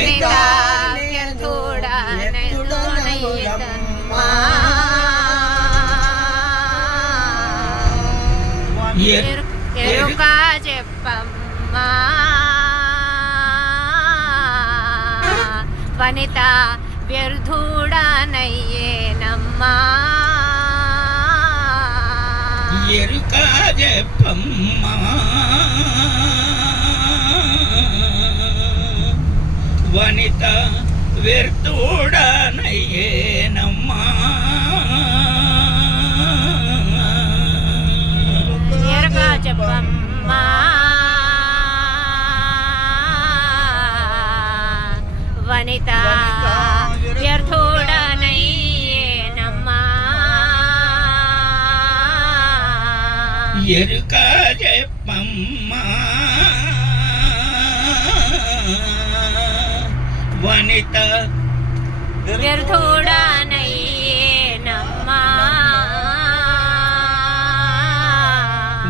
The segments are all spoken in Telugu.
వనిత వ్యర్థుడనయుతన్మా. ఎరుక చెప్పమ్మా వనిత వ్యర్థుడనయ్యేనమ్మా ఎరుక చెప్పమ్మా వనిత వ్యర్థుడనయ్యేనమ్మా చెప్పమ్మా. వనిత వ్యర్థుడనయ్యేనమ్మా ఎరుక చెప్పమ్మా. వనిత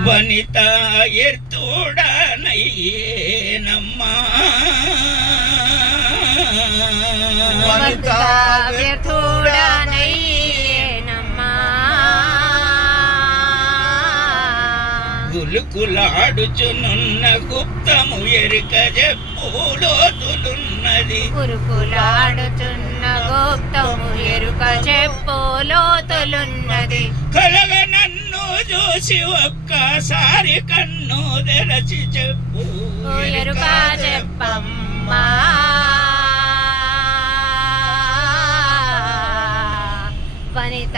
వనిత ఎర్తుడనయ్యేనమ్మా వనిత వ్యర్థుడనయ్యేనమ్మా గులుకులాడుచునున్న గుప్తము ఎరుక చెప్పులోతులున్నది కురుకులాడుచున్న గోప్తము ఎరుక చెప్పులోతులున్నది కలగ నన్ను చూసి ఒక్కసారి కన్ను తెరచి చెప్పు. ఎరుక చెప్పమ్మా. వనిత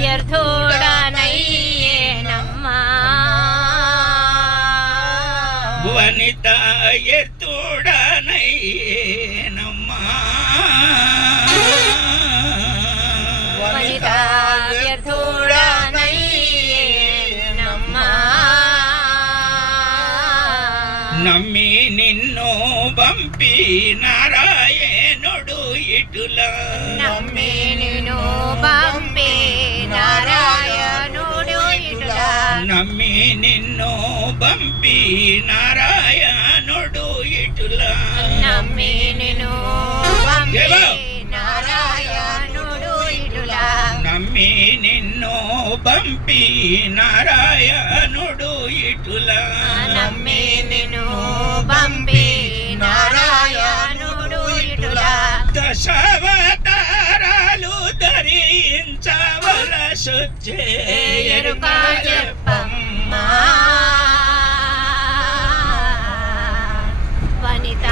వ్యర్థుడనయ్యేనమ్మా. వనిత ఎత్తుడనయ్యేనమ్మా నమ్మి నిన్ను పంపి నారాయణుడు ఇటులా. నమ్మి నిన్ను పంపే నారాయణుడు ఇటులా. నమ్మి నిన్ను పంపి నారాయణుడు ఇటులా. నమ్మి నిన్ను పంపే. నారాయణుడు ఇటులా. నమ్మి నిన్ను పంపి నారాయణుడు ధరించవలసొచ్చే ఎరుక చెప్పమ్మా. వనిత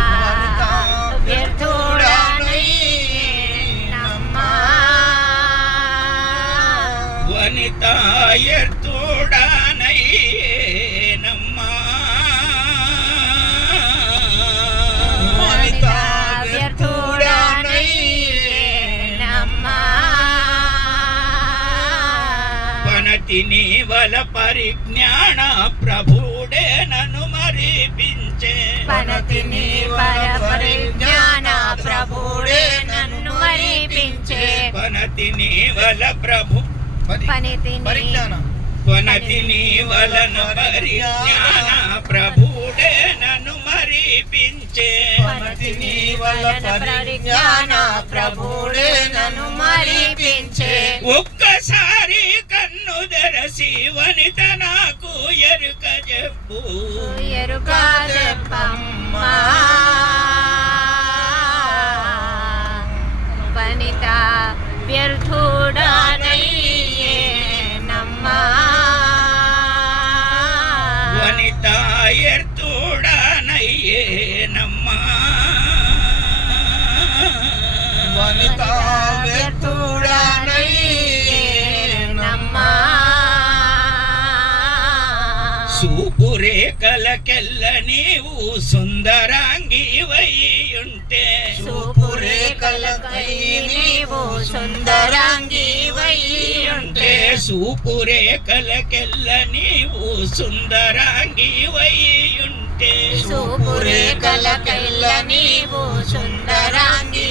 వ్యర్థుడనయ్యేనమ్మా వనిత ఎత్తుడనయ్యేనమ్మా పనతిని వల పరిజ్ఞాన ప్రభుడే నన్ను మరిపించే. పనతిని పరపరిజ్ఞాన ప్రభుడే నన్ను మరిపించే. పనతిని వల ప్రభు. పనితిని వనతిని వలన పరిజ్ఞాన. ప్రభుడే నన్ను మరిపించే. పనతిని వలన పరిజ్ఞాన ప్రభుడే నన్ను మరిపించే. ఒక్కసారి కన్ను తెరసి వనిత నాకు ఎరుక చెప్పు. ఎరుక చెప్పమ్మా. వనిత వ్యర్థుడనయ్యేనమ్మా సూపురేఖలకెల్ల నీవు సుందరాంగి ఉంటే సూపురేఖలకై నీవు సుందరాంగి ఉంటే సూపురేఖలకెల్ల నీవు సుందరాంగి ఉంటే సూపురేఖలకల్ల నీవు సుందరాంగి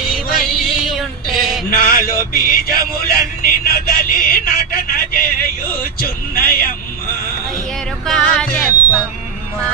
ఉంటే నాలో బీజములన్నీ నదలి నటన చేయుచున్నయమ్మా ఎరుక చెప్పమ్మా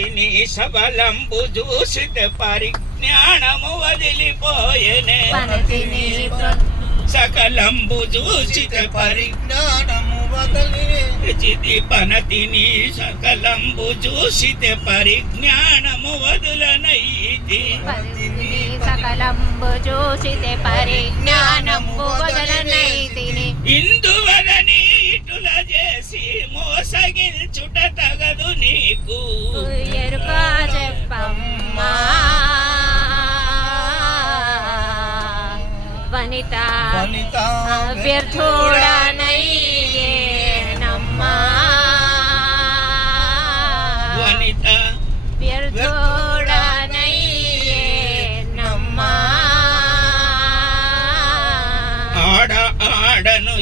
తిని సబలంబు చూసితే పరిజ్ఞానము వదిలిపోయెనే. సకలంబు చూసితే పరి జ్ఞానము వదలి పనతిని సకలంబు చూసితే పరిజ్ఞానము వదులనైతి. సకలంబు చూసితే పరిజ్ఞానము వదలనైతిని. ఇందువలని మోసగించుట తగదు నీకు. ఎరుక చెప్పమ్మా. వనిత వనిత వ్యర్థుడనయ్యేనమ్మా. వనిత వ్యర్థుడనయ్యేనమ్మా. ఆడ ఆడను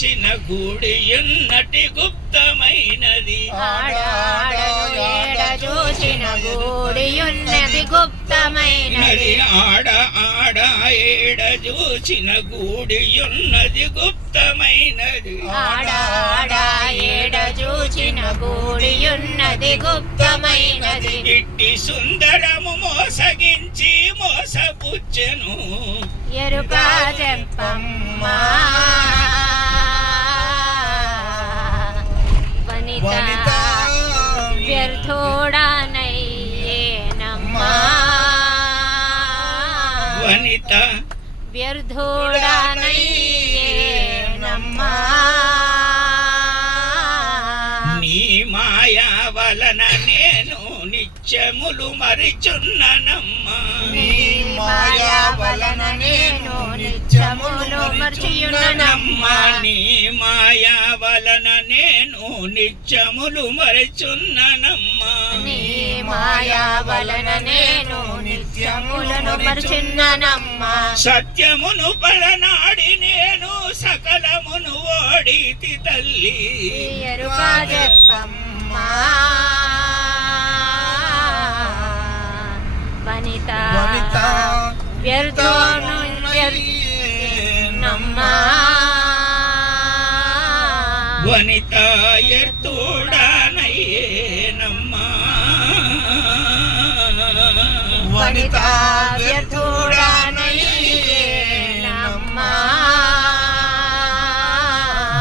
ఏడ చూసిన గూడియున్నటి గుప్తమైనది? చూసిన గూడియున్నది గుప్తమైనది. నది ఆడ ఆడ ఏడ చూసిన గూడియున్నది గుప్తమైనది? ఆడాడ ఏడ చూచిన గూడియున్నది గుప్తమైనది. ఇట్టి సుందరము మోసగించి మోసపుచ్చెను. ఎరుక చెప్పమ్మా వ్యర్థోడనయ్యేనమ్మా నీ మాయా వలన నిత్యములు మరిచున్ననమ్మా. నీ మాయా వలన నేను నిత్యములు మర్చియున్ననమ్మా. నీ మాయా వలన నేను నిత్యములు మరిచున్ననమ్మా. నీ మాయా వలన నేను నిత్యములను మర్చిన్ననమ్మా సత్యమును పలనాడి నేను సకలమును ఓడితి తల్లి. ఎరుక చెప్పమ్మా వనిత. వ్యర్థోను వనిత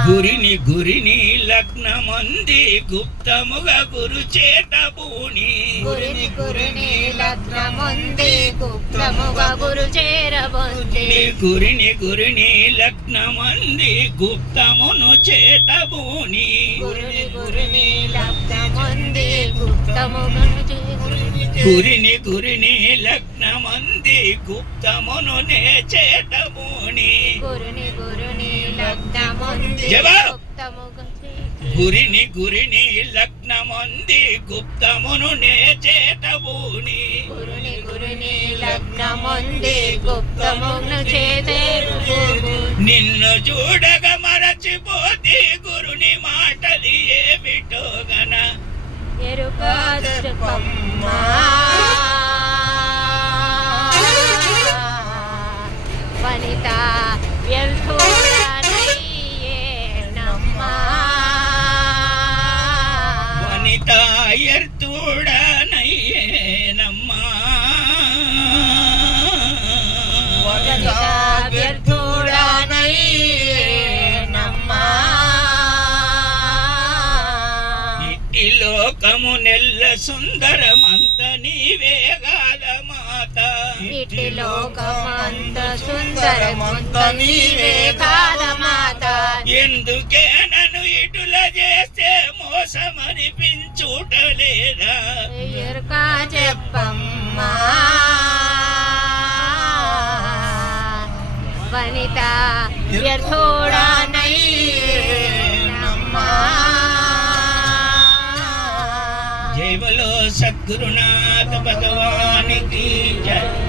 గురిని గురిని లగ్నమంది గుప్తముగా గురు చేత బూని గురిని గురిని లగ్నముంది గుప్తముగా గురు చేరబొంది నీ గురిని గురిని లగ్నమంది గుప్తమును చేత బూని గురుని గురుని లగ్నముంది గుప్తమును గురిని గురిని లగ్నమంది గుప్తమును నే చేత బూని గురుని గురుని లగ్నముంది. గుప్తముగా గురిని గురిని లగ్నమంది గుప్తమును నే చేత బూని గురుని గురుని లగ్నముంది గుప్తమును చేతేరు నిన్ను చూడగ మరచిపోతే గురుని మాటది ఏమిటో గన. ఎరుక చెప్పమ్మా వనిత వ్యర్థుడనయ్యేనమ్మా లోకము నెల్ల సుందరమంత నీవేగాల మాత. ఇటు లోకమంత సుందరమంత నీవే కాద మాత. ఎందుకే నన్ను ఇటుల చేస్తే మోసమనిపించుటలేదా? ఎరుక చెప్పమ్మా. వనిత వ్యర్థోడనయ్యేనమ్మా జై బలో సద్గురునాథ భగవానికి జయ